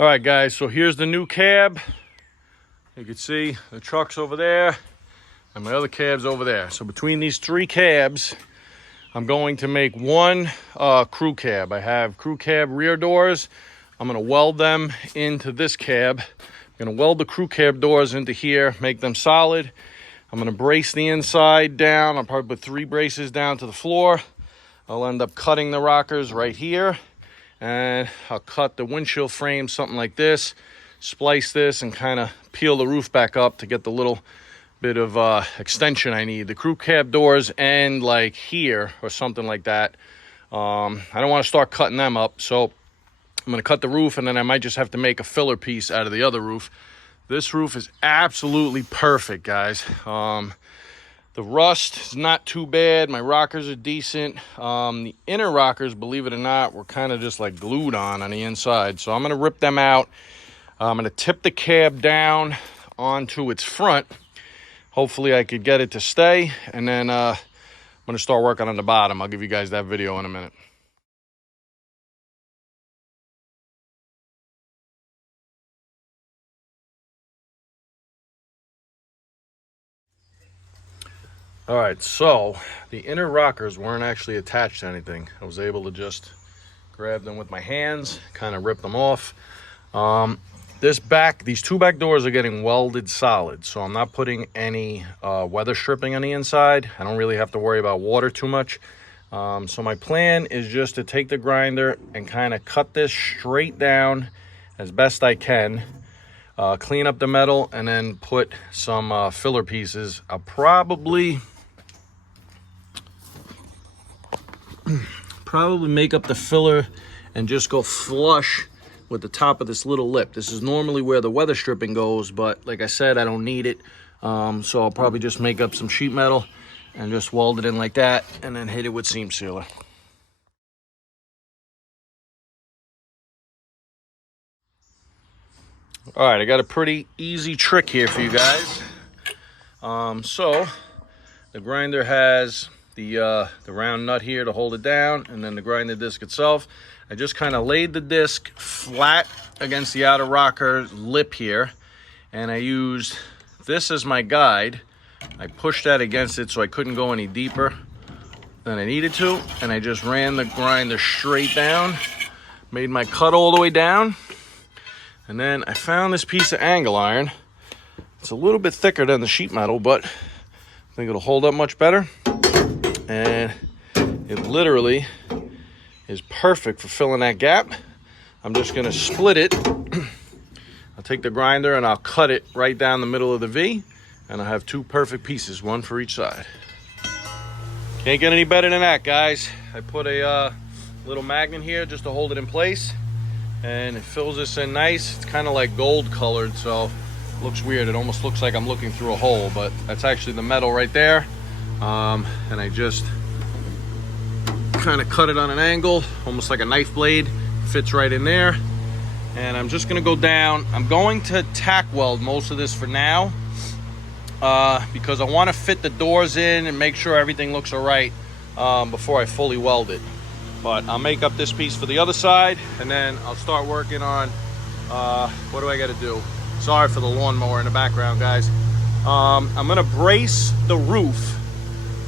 All right, guys, so here's the new cab. You can see the truck's over there and my other cab's over there. So between these three cabs, I'm going to make one crew cab. I have crew cab rear doors. I'm gonna weld them into this cab. I'm gonna weld the crew cab doors into here, make them solid. I'm gonna brace the inside down. I'll probably put 3 braces down to the floor. I'll end up cutting the rockers right here. And I'll cut the windshield frame, something like this, splice this, and kind of peel the roof back up to get the little bit of extension I need. The crew cab doors end like here or something like that. I don't want to start cutting them up, so I'm going to cut the roof, and then I might just have to make a filler piece out of the other roof. This roof is absolutely perfect, guys. The rust is not too bad. My rockers are decent. The inner rockers, believe it or not, were kind of just like glued on the inside. So I'm going to rip them out. I'm going to tip the cab down onto its front. Hopefully I could get it to stay. And then I'm going to start working on the bottom. I'll give you guys that video in a minute. All right, so the inner rockers weren't actually attached to anything. I was able to just grab them with my hands, kind of rip them off. These two back doors are getting welded solid, so I'm not putting any weather stripping on the inside. I don't really have to worry about water too much. So my plan is just to take the grinder and kind of cut this straight down as best I can. Clean up the metal and then put some filler pieces. I'll probably make up the filler and just go flush with the top of this little lip. This is normally where the weather stripping goes, but like I said, I don't need it. So I'll probably just make up some sheet metal and just weld it in like that and then hit it with seam sealer. All right, I got a pretty easy trick here for you guys. So the grinder has the round nut here to hold it down, and then the grinder disc itself. I just kind of laid the disc flat against the outer rocker lip here, and I used this as my guide. I pushed that against it so I couldn't go any deeper than I needed to, and I just ran the grinder straight down, made my cut all the way down, and then I found this piece of angle iron. It's a little bit thicker than the sheet metal, but I think it'll hold up much better. And it literally is perfect for filling that gap. I'm just gonna split it. I'll take the grinder and I'll cut it right down the middle of the V, and I'll have 2 perfect pieces, 1 for each side. Can't get any better than that, guys. I put a little magnet here just to hold it in place, and it fills this in nice. It's kind of like gold colored, so it looks weird. It almost looks like I'm looking through a hole, but that's actually the metal right there. And I just kind of cut it on an angle, almost like a knife blade. Fits right in there. And I'm just gonna go down. I'm going to tack weld most of this for now, because I want to fit the doors in and make sure everything looks all right before I fully weld it. But I'll make up this piece for the other side, and then I'll start working on what do I got to do. Sorry for the lawnmower in the background, guys. I'm gonna brace the roof,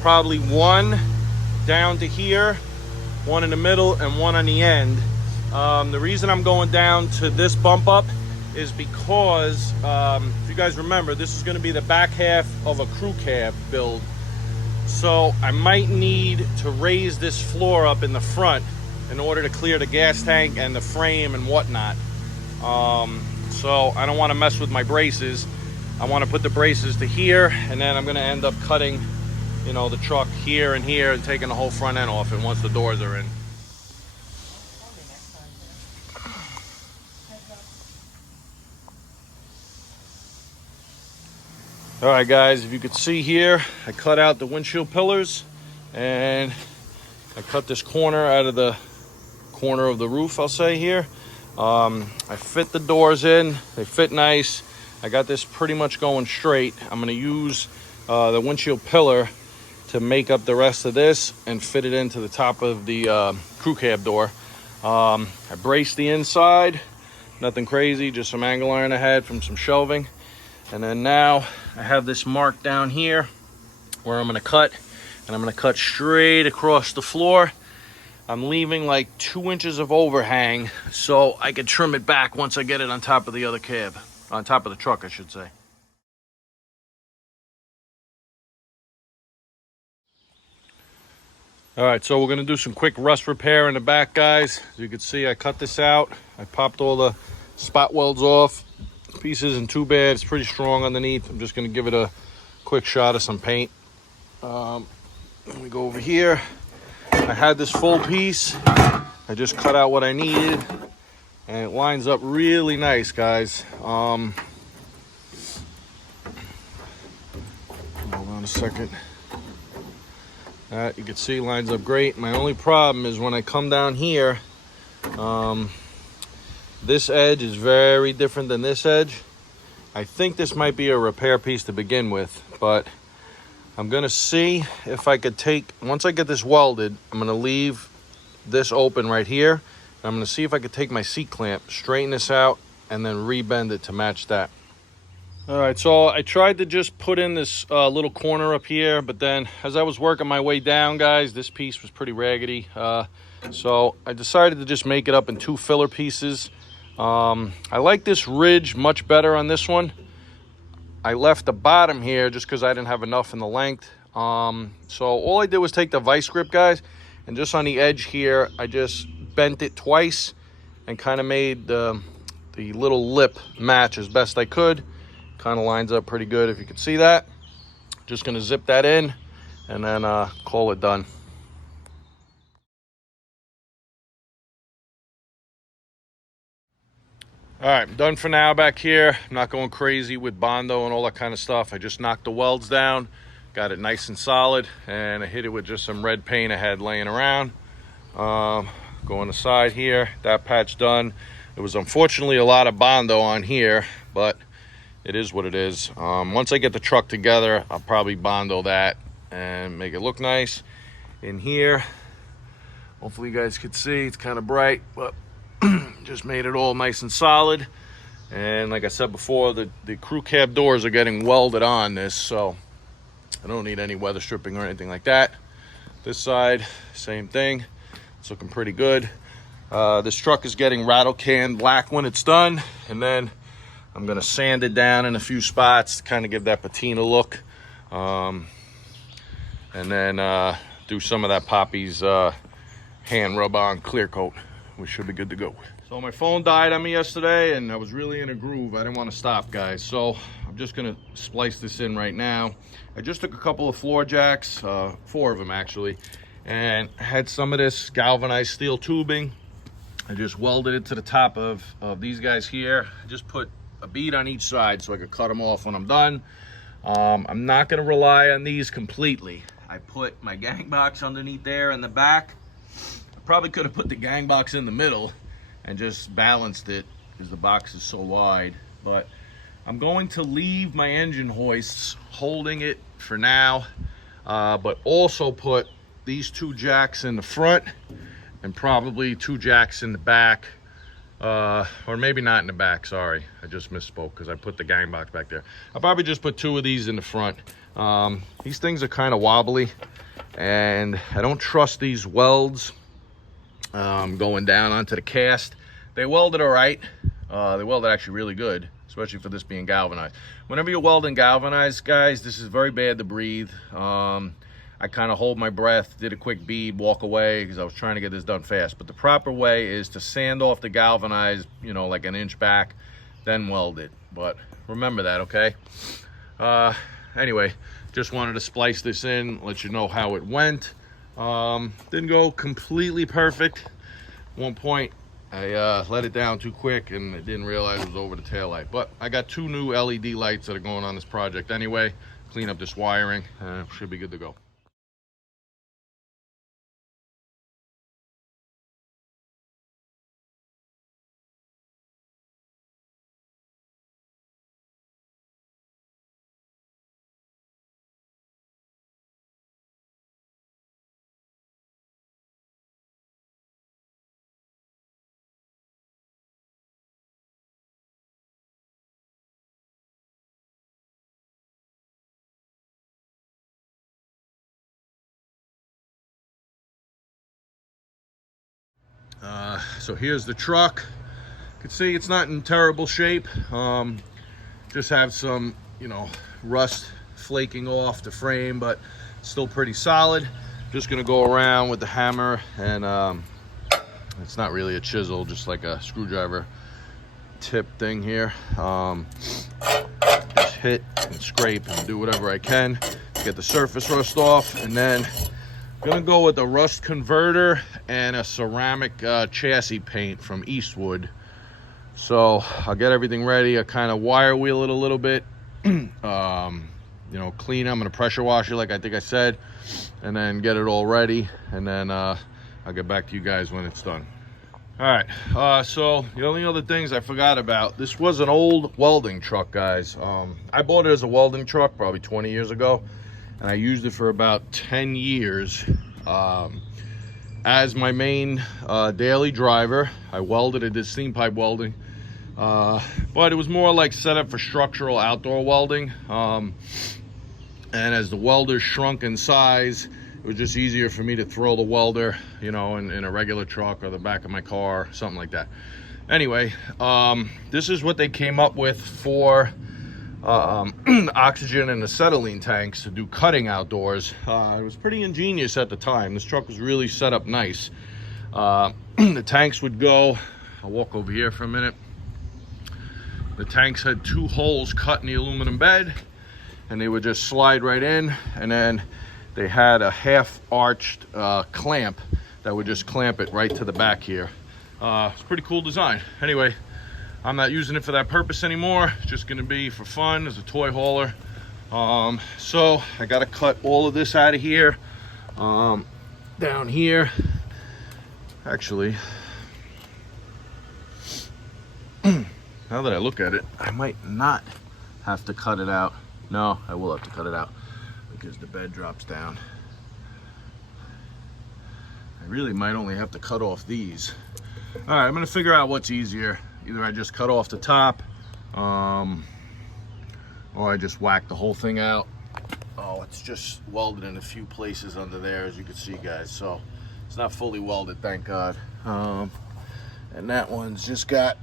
probably 1 down to here, 1 in the middle, and 1 on the end. The reason I'm going down to this bump up is because if you guys remember, this is going to be the back half of a crew cab build, so I might need to raise this floor up in the front in order to clear the gas tank and the frame and whatnot. So I don't want to mess with my braces. I want to put the braces to here, and then I'm going to end up cutting, you know, the truck here and here and taking the whole front end off, and once the doors are in. All right, guys, if you could see here, I cut out the windshield pillars, and I cut this corner out of the corner of the roof, I'll say here. I fit the doors in, they fit nice. I got this pretty much going straight. I'm gonna use the windshield pillar to make up the rest of this and fit it into the top of the crew cab door. I braced the inside, Nothing crazy, just some angle iron I had from some shelving. And then now I have this mark down here where I'm gonna cut, and I'm gonna cut straight across the floor. I'm leaving like 2 inches of overhang so I can trim it back once I get it on top of the other cab, on top of the truck, I should say. All right, so we're gonna do some quick rust repair in the back, guys. As you can see, I cut this out. I popped all the spot welds off. This piece isn't too bad. It's pretty strong underneath. I'm just gonna give it a quick shot of some paint. Let me go over here. I had this full piece. I just cut out what I needed, and it lines up really nice, guys. Hold on a second. You can see lines up great. My only problem is when I come down here, this edge is very different than this edge. I think this might be a repair piece to begin with, but I'm gonna see if I could take, once I get this welded, I'm gonna leave this open right here. I'm gonna see if I could take my seat clamp, straighten this out, and then rebend it to match that. All right, so I tried to just put in this little corner up here, but then as I was working my way down, guys, this piece was pretty raggedy. So I decided to just make it up in 2 filler pieces. I like this ridge much better on this one. I left the bottom here just because I didn't have enough in the length. So all I did was take the vice grip, guys, and just on the edge here, I just bent it twice and kind of made the little lip match as best I could. Kind of lines up pretty good if you can see that. Just gonna zip that in and then call it done. All right, I'm done for now back here. I'm not going crazy with Bondo and all that kind of stuff. I just knocked the welds down, got it nice and solid, and I hit it with just some red paint I had laying around. Going aside here, that patch done. It was unfortunately a lot of Bondo on here, but it is what it is. Once I get the truck together, I'll probably Bondo that and make it look nice. In here, hopefully you guys could see, it's kind of bright, but just made it all nice and solid. And like I said before, the crew cab doors are getting welded on this, so I don't need any weather stripping or anything like that. This side, same thing. It's looking pretty good. This truck is getting rattle can black when it's done, and then I'm gonna sand it down in a few spots to kind of give that patina look. And then do some of that Poppy's hand rub on clear coat. We should be good to go. So my phone died on me yesterday and I was really in a groove. I didn't want to stop, guys. So I'm just gonna splice this in right now. I just took a couple of floor jacks, 4 of them actually, and I had some of this galvanized steel tubing. I just welded it to the top of these guys here. I just put a bead on each side so I could cut them off when I'm done. I'm not gonna rely on these completely. I put my gang box underneath there in the back. I probably could have put the gang box in the middle and just balanced it because the box is so wide, but I'm going to leave my engine hoists holding it for now, but also put these 2 jacks in the front and probably 2 jacks in the back. Or maybe not in the back, sorry. I just misspoke because I put the gang box back there. I'll probably just put 2 of these in the front. These things are kind of wobbly and I don't trust these welds going down onto the cast. They welded all right. They welded actually really good, especially for this being galvanized. Whenever you're welding galvanized, guys, this is very bad to breathe. I kind of hold my breath, did a quick bead, walk away because I was trying to get this done fast. But the proper way is to sand off the galvanized, you know, like an inch back, then weld it. But remember that, okay? Anyway, just wanted to splice this in, let you know how it went. Didn't go completely perfect. At one point, I let it down too quick and I didn't realize it was over the taillight. But I got 2 new LED lights that are going on this project anyway. Clean up this wiring, should be good to go. So here's the truck. You can see it's not in terrible shape. Just have some, you know, rust flaking off the frame, but still pretty solid. Just gonna go around with the hammer and it's not really a chisel, just like a screwdriver tip thing here. Just hit and scrape and do whatever I can to get the surface rust off. And then I'm gonna go with a rust converter and a ceramic chassis paint from Eastwood. So I'll get everything ready. I kind of wire wheel it a little bit. You know, clean it. I'm gonna pressure wash it like I think I said, and then get it all ready, and then I'll get back to you guys when it's done. All right, so the only other things I forgot about, this was an old welding truck, guys. I bought it as a welding truck probably 20 years ago, and I used it for about 10 years as my main daily driver. I welded, I did steam pipe welding, but it was more like set up for structural outdoor welding. And as the welders shrunk in size, it was just easier for me to throw the welder, you know, in a regular truck or the back of my car, something like that. Anyway, this is what they came up with for oxygen and acetylene tanks to do cutting outdoors. It was pretty ingenious at the time. This truck was really set up nice. The tanks would go, I'll walk over here for a minute. The tanks had 2 holes cut in the aluminum bed, and they would just slide right in, and then they had a half arched clamp that would just clamp it right to the back here. It's a pretty cool design. Anyway, I'm not using it for that purpose anymore. It's just gonna be for fun as a toy hauler. So I gotta cut all of this out of here. Down here, actually, now that I look at it, I might not have to cut it out. No, I will have to cut it out because the bed drops down. I really might only have to cut off these. All right, I'm gonna figure out what's easier. Either I just cut off the top, or I just whack the whole thing out. Oh, it's just welded in a few places under there, as you can see, guys. So it's not fully welded, thank God. And that one's just got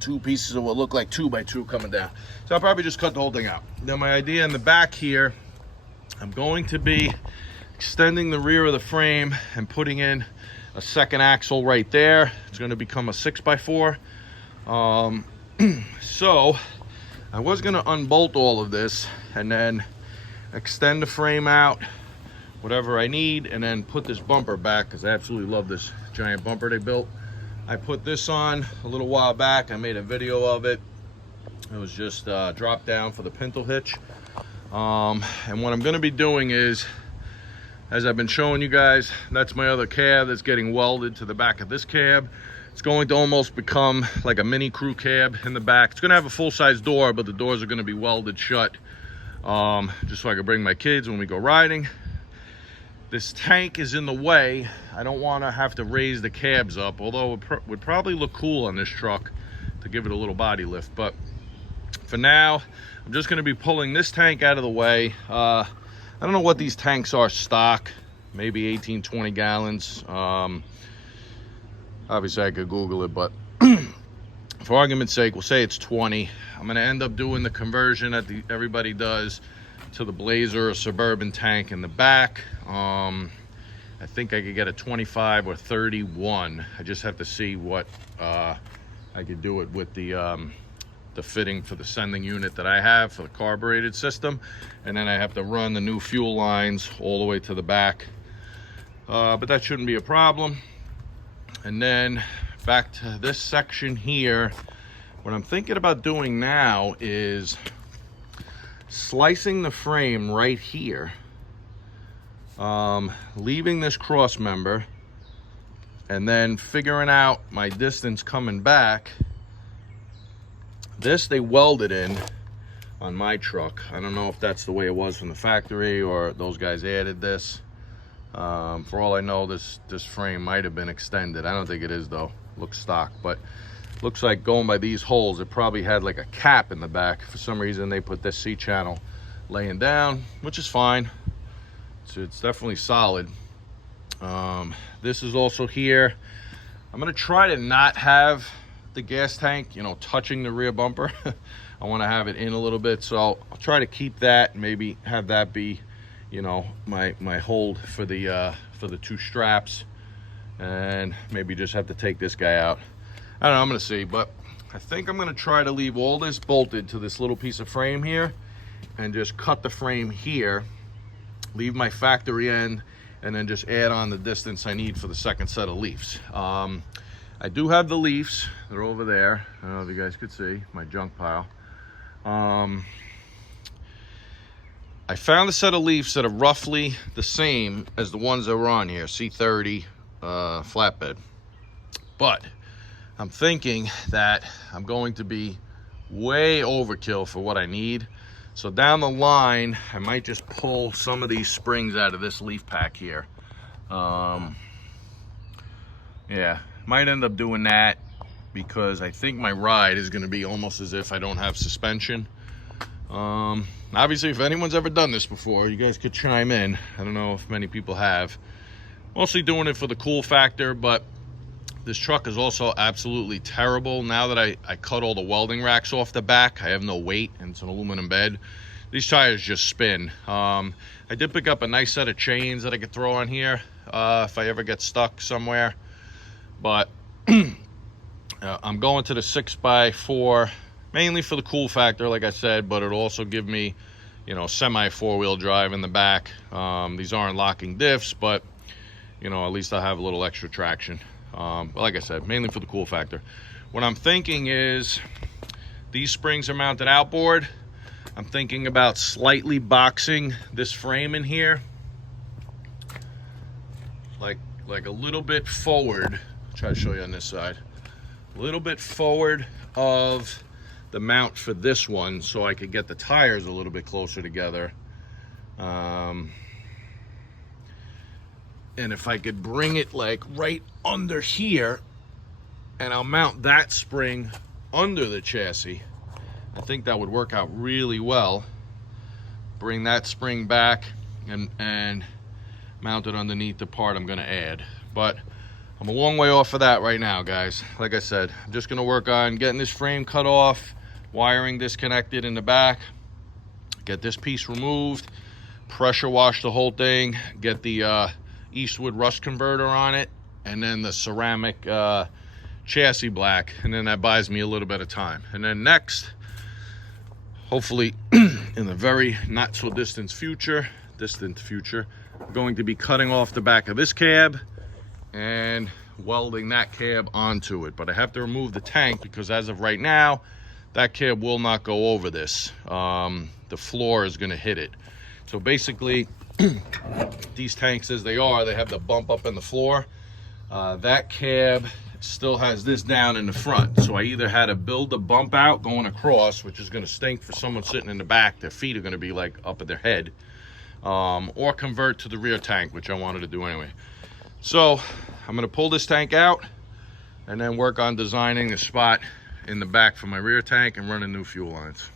2 pieces of what look like 2x2 coming down. So I'll probably just cut the whole thing out. Then my idea in the back here, I'm going to be extending the rear of the frame and putting in a second axle right there. It's going to become a 6x4. So I was going to unbolt all of this and then extend the frame out, whatever I need, and then put this bumper back, because I absolutely love this giant bumper they built. I put this on a little while back. I made a video of it. It was just drop down for the pintle hitch. And what I'm going to be doing is, as I've been showing you guys, that's my other cab that's getting welded to the back of this cab. It's going to almost become like a mini crew cab in the back. It's going to have a full-size door, but the doors are going to be welded shut, just so I can bring my kids when we go riding. This tank is in the way. I don't want to have to raise the cabs up, although it would probably look cool on this truck to give it a little body lift. But for now, I'm just going to be pulling this tank out of the way. I don't know what these tanks are stock, maybe 18, 20 gallons. Obviously I could Google it, but for argument's sake, we'll say it's 20. I'm going to end up doing the conversion that everybody does to the Blazer or Suburban tank in the back. I think I could get a 25 or 31. I just have to see what I could do it with the fitting for the sending unit that I have for the carbureted system, and then I have to run the new fuel lines all the way to the back, but that shouldn't be a problem. And then back to this section here, what I'm thinking about doing now is slicing the frame right here, leaving this cross member, and then figuring out my distance coming back. This they welded in on my truck. I don't know if that's the way it was from the factory or those guys added this. For all I know, this frame might have been extended. I don't think it is though. Looks stock, but looks like going by these holes, it probably had like a cap in the back. For some reason, they put this C channel laying down, which is fine. So it's definitely solid. This is also here. I'm gonna try to not have the gas tank, you know, touching the rear bumper. I want to have it in a little bit, so I'll try to keep that, maybe have that be, you know, my hold for the 2 straps, and maybe just have to take this guy out. I don't know, I'm gonna see, but I think I'm gonna try to leave all this bolted to this little piece of frame here and just cut the frame here, leave my factory end, and then just add on the distance I need for the second set of leaves. I do have the leaves, they're over there. I don't know if you guys could see my junk pile. I found a set of leaves that are roughly the same as the ones that were on here, C30 flatbed. But I'm thinking that I'm going to be way overkill for what I need. So down the line, I might just pull some of these springs out of this leaf pack here. Yeah, might end up doing that because I think my ride is gonna be almost as if I don't have suspension. Obviously, if anyone's ever done this before, you guys could chime in. I don't know if many people have. Mostly doing it for the cool factor, but this truck is also absolutely terrible. Now that I cut all the welding racks off the back, I have no weight, and it's an aluminum bed. These tires just spin. I did pick up a nice set of chains that I could throw on here if I ever get stuck somewhere. But I'm going to the 6x4, mainly for the cool factor, like I said, but it'll also give me, you know, semi 4-wheel drive in the back. These aren't locking diffs, but, you know, at least I'll have a little extra traction. But like I said, mainly for the cool factor. What I'm thinking is, these springs are mounted outboard. I'm thinking about slightly boxing this frame in here, like a little bit forward. I'll try to show you on this side. A little bit forward of the mount for this one, so I could get the tires a little bit closer together. And if I could bring it like right under here, and I'll mount that spring under the chassis, I think that would work out really well. Bring that spring back and mount it underneath the part I'm gonna add. But I'm a long way off of that right now, guys. Like I said, I'm just gonna work on getting this frame cut off, wiring disconnected in the back, get this piece removed, pressure wash the whole thing, get the Eastwood rust converter on it, and then the ceramic chassis black, and then that buys me a little bit of time. And then next, hopefully in the very not so distant future, I'm going to be cutting off the back of this cab and welding that cab onto it. But I have to remove the tank because as of right now, that cab will not go over this. The floor is going to hit it. So basically, these tanks as they are, they have the bump up in the floor. That cab still has this down in the front. So I either had to build the bump out going across, which is going to stink for someone sitting in the back. Their feet are going to be like up at their head. Or convert to the rear tank, which I wanted to do anyway. So I'm going to pull this tank out and then work on designing a spot in the back for my rear tank and running new fuel lines.